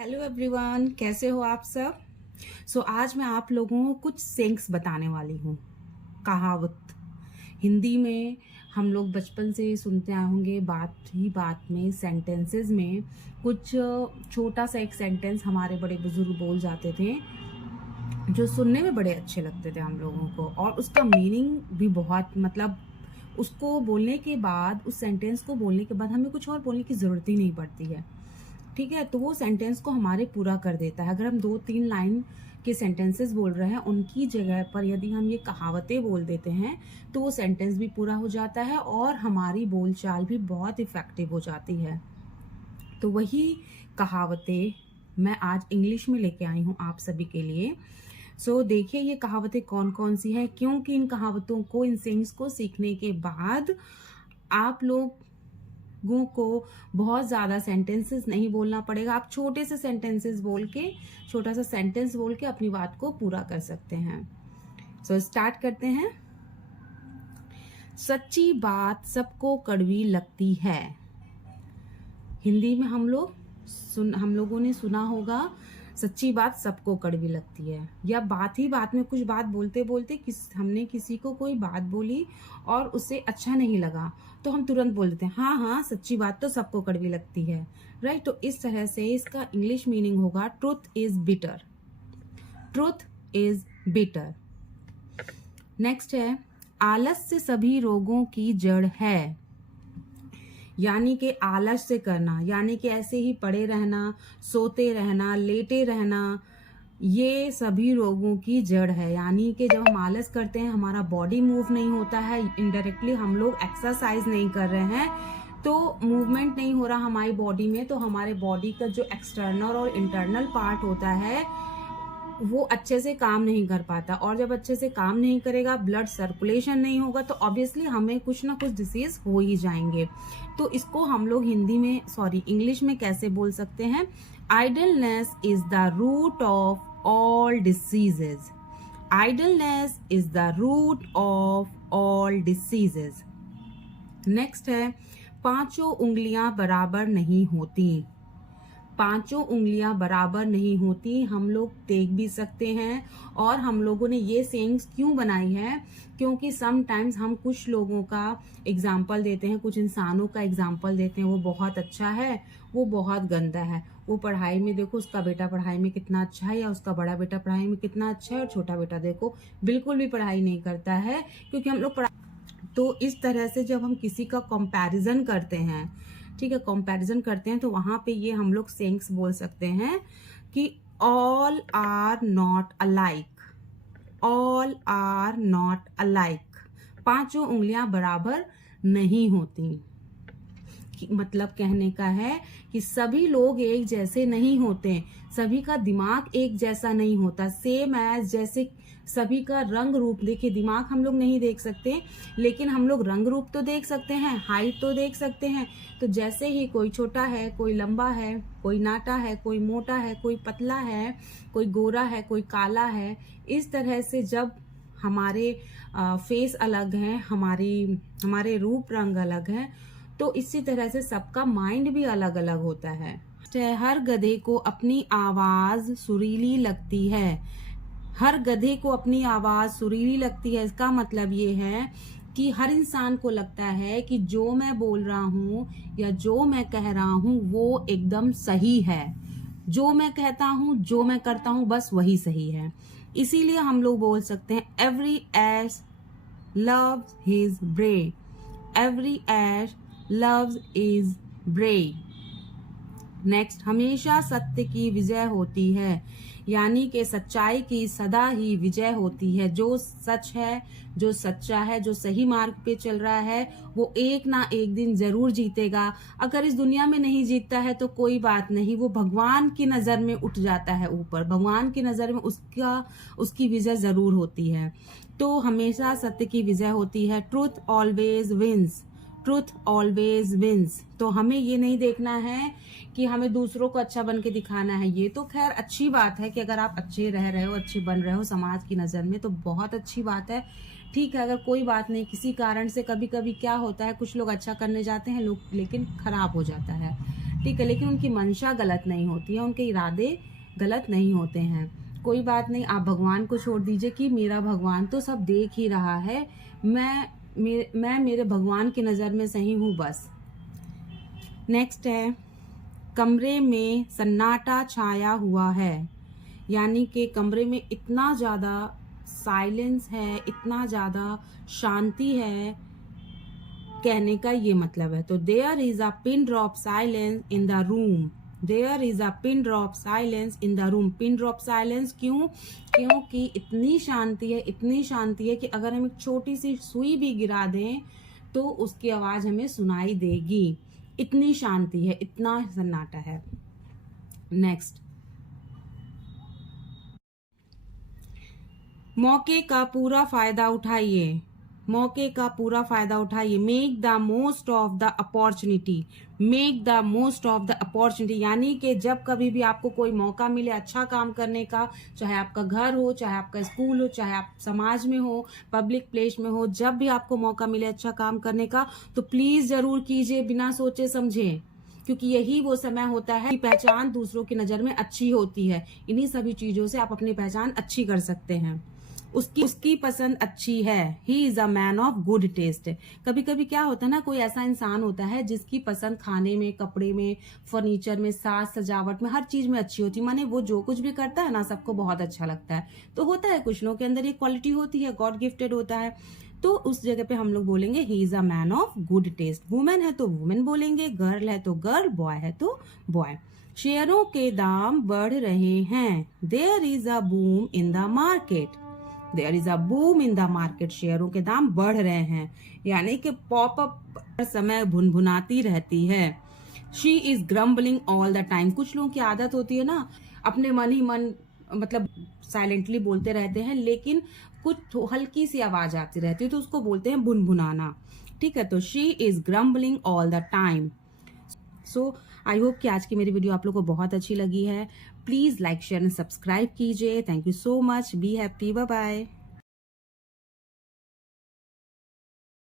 Hello everyone, कैसे हो आप सब। आज मैं आप लोगों को कुछ सेंक्स बताने वाली हूँ। कहावत हिंदी में हम लोग बचपन से सुनते आए होंगे। बात ही बात में सेंटेंसेस में कुछ छोटा सा एक सेंटेंस हमारे बड़े बुजुर्ग बोल जाते थे जो सुनने में बड़े अच्छे लगते थे हम लोगों को, और उसका मीनिंग भी बहुत उसको बोलने के बाद, उस सेंटेंस को बोलने के बाद हमें कुछ और बोलने की ज़रूरत ही नहीं पड़ती है। ठीक है, तो वो सेंटेंस को हमारे पूरा कर देता है। अगर हम 2-3 लाइन के सेंटेंसेस बोल रहे हैं, उनकी जगह पर यदि हम ये कहावतें बोल देते हैं तो वो सेंटेंस भी पूरा हो जाता है और हमारी बोलचाल भी बहुत इफ़ेक्टिव हो जाती है। तो वही कहावतें मैं आज इंग्लिश में लेके आई हूँ आप सभी के लिए। देखिए ये कहावतें कौन कौन सी हैं, क्योंकि इन कहावतों को, इन सेइंग्स को सीखने के बाद आप लोगों को बहुत ज़्यादा सेंटेंसेस नहीं बोलना पड़ेगा। आप छोटे से सेंटेंसेस बोल के, छोटा सा सेंटेंस बोल के अपनी बात को पूरा कर सकते हैं। स्टार्ट करते हैं। सच्ची बात सबको कड़वी लगती है। हिंदी में हम लोगों ने सुना होगा, सच्ची बात सबको कड़वी लगती है। या बात ही बात में कुछ बात बोलते बोलते हमने किसी को कोई बात बोली और उससे अच्छा नहीं लगा तो हम तुरंत बोल देते हैं हाँ हाँ सच्ची बात तो सबको कड़वी लगती है, राइट। तो इस तरह से इसका इंग्लिश मीनिंग होगा truth is bitter. Truth is bitter. Next है, आलस से सभी रोगों की जड़ है। यानी कि आलस से करना, यानी कि ऐसे ही पड़े रहना, सोते रहना, लेटे रहना, ये सभी रोगों की जड़ है। यानी कि जब हम आलस करते हैं, हमारा बॉडी मूव नहीं होता है, इनडायरेक्टली हम लोग एक्सरसाइज नहीं कर रहे हैं, तो मूवमेंट नहीं हो रहा हमारी बॉडी में, तो हमारे बॉडी का जो एक्सटर्नल और इंटरनल पार्ट होता है वो अच्छे से काम नहीं कर पाता। और जब अच्छे से काम नहीं करेगा, ब्लड सर्कुलेशन नहीं होगा, तो ऑब्वियसली हमें कुछ ना कुछ डिसीज हो ही जाएंगे। तो इसको हम लोग इंग्लिश में कैसे बोल सकते हैं? Idleness is the root of all diseases. Idleness is the root of all diseases. Next है, पांचों उंगलियां बराबर नहीं होती। पांचों उंगलियां बराबर नहीं होती, हम लोग देख भी सकते हैं। और हम लोगों ने ये सेइंग्स क्यों बनाई है? क्योंकि समटाइम्स हम कुछ लोगों का एग्जाम्पल देते हैं, कुछ इंसानों का एग्जाम्पल देते हैं, वो बहुत अच्छा है, वो बहुत गंदा है। वो पढ़ाई में देखो, उसका बेटा पढ़ाई में कितना अच्छा है, या उसका बड़ा बेटा पढ़ाई में कितना अच्छा है, और छोटा बेटा देखो बिल्कुल भी पढ़ाई नहीं करता है, क्योंकि हम लोग तो इस तरह से जब हम किसी का कंपैरिजन करते हैं, ठीक है, कंपैरिजन करते हैं, तो वहां पे ये हम लोग सेंस बोल सकते हैं कि all are not alike. All are not alike. पांचों उंगलियां बराबर नहीं होती। मतलब कहने का है कि सभी लोग एक जैसे नहीं होते, सभी का दिमाग एक जैसा नहीं होता। सेम एज जैसे सभी का रंग रूप, देखिए दिमाग हम लोग नहीं देख सकते, लेकिन हम लोग रंग रूप तो देख सकते हैं, हाइट तो देख सकते हैं। तो जैसे ही कोई छोटा है, कोई लंबा है, कोई नाटा है, कोई मोटा है, कोई पतला है, कोई गोरा है, कोई काला है, इस तरह से जब हमारे फेस अलग है, हमारे रूप रंग अलग है, तो इसी तरह से सबका माइंड भी अलग अलग होता है। हर गधे को अपनी आवाज सुरीली लगती है। हर गधे को अपनी आवाज सुरीली लगती है। इसका मतलब ये है कि हर इंसान को लगता है कि जो मैं बोल रहा हूँ या जो मैं कह रहा हूँ वो एकदम सही है। जो मैं कहता हूँ, जो मैं करता हूँ, बस वही सही है। इसीलिए हम लोग बोल सकते हैं एवरी एश लव्स हिज ब्रे। एवरी एश लव्स इज ब्रे। नेक्स्ट, हमेशा सत्य की विजय होती है। यानी कि सच्चाई की सदा ही विजय होती है। जो सच है, जो सच्चा है, जो सही मार्ग पे चल रहा है, वो एक ना एक दिन जरूर जीतेगा। अगर इस दुनिया में नहीं जीतता है तो कोई बात नहीं, वो भगवान की नजर में उठ जाता है ऊपर। भगवान की नजर में उसकी विजय जरूर होती है। तो हमेशा सत्य की विजय होती है। Truth always wins. Truth always wins. तो हमें ये नहीं देखना है कि हमें दूसरों को अच्छा बन के दिखाना है। ये तो खैर अच्छी बात है कि अगर आप अच्छे रह रहे हो, अच्छे बन रहे हो समाज की नजर में, तो बहुत अच्छी बात है। ठीक है, अगर कोई बात नहीं, किसी कारण से कभी कभी क्या होता है, कुछ लोग अच्छा करने जाते हैं लोग लेकिन खराब हो जाता है, ठीक है, लेकिन उनकी मंशा गलत नहीं होती है, उनके इरादे गलत नहीं होते हैं। कोई बात नहीं, आप भगवान को छोड़ दीजिए कि मेरा भगवान तो सब देख ही रहा है, मैं मेरे भगवान की नज़र में सही हूँ बस। नेक्स्ट है, कमरे में सन्नाटा छाया हुआ है, यानी कि कमरे में इतना ज़्यादा साइलेंस है, इतना ज़्यादा शांति है, कहने का ये मतलब है। तो there is a pin drop silence in the room, there is a pin drop silence in the room. Pin drop silence क्यों? क्योंकि इतनी शांति है, इतनी शांति है कि अगर हम एक छोटी सी सुई भी गिरा दें तो उसकी आवाज हमें सुनाई देगी, इतनी शांति है, इतना सन्नाटा है। नेक्स्ट, मौके का पूरा फायदा उठाइए, मौके का पूरा फायदा उठाइए। Make the most of the opportunity, make the most of the opportunity, यानी कि जब कभी भी आपको कोई मौका मिले अच्छा काम करने का, चाहे आपका घर हो, चाहे आपका स्कूल हो, चाहे आप समाज में हो, पब्लिक प्लेस में हो, जब भी आपको मौका मिले अच्छा काम करने का तो प्लीज जरूर कीजिए, बिना सोचे समझे, क्योंकि यही वो समय होता है कि पहचान दूसरों की नजर में अच्छी होती है। इन्हीं सभी चीजों से आप अपनी पहचान अच्छी कर सकते हैं। उसकी पसंद अच्छी है, he is a man of good taste. कभी कभी क्या होता है ना, कोई ऐसा इंसान होता है जिसकी पसंद खाने में, कपड़े में, फर्नीचर में, साज सजावट में, हर चीज में अच्छी होती है, माने वो जो कुछ भी करता है ना सबको बहुत अच्छा लगता है। तो होता है कुछ लोगों के अंदर ये क्वालिटी होती है, गॉड गिफ्टेड होता है, तो उस जगह पे हम लोग बोलेंगे he is a man of good taste. Women है तो वुमेन बोलेंगे, गर्ल है तो गर्ल, बॉय है तो बॉय। शेयरों के दाम बढ़ रहे हैं, there is a boom in the market, there is a boom in the market. शेयरों के दाम बढ़ रहे हैं, यानी कि पॉपअप समय भुनभुनाती रहती है। She is grumbling all the time, कुछ लोगों की आदत होती है ना अपने मन ही मन, मतलब साइलेंटली बोलते रहते हैं, लेकिन कुछ हल्की सी आवाज आती रहती है तो उसको बोलते हैं भुनभुनाना, ठीक है। तो she is grumbling all the time. So I hope कि आज की मेरी वीडियो आप लोग को बहुत अच्छी लगी है। Please like, share and subscribe कीजिए। Thank you so much, be happy, bye bye.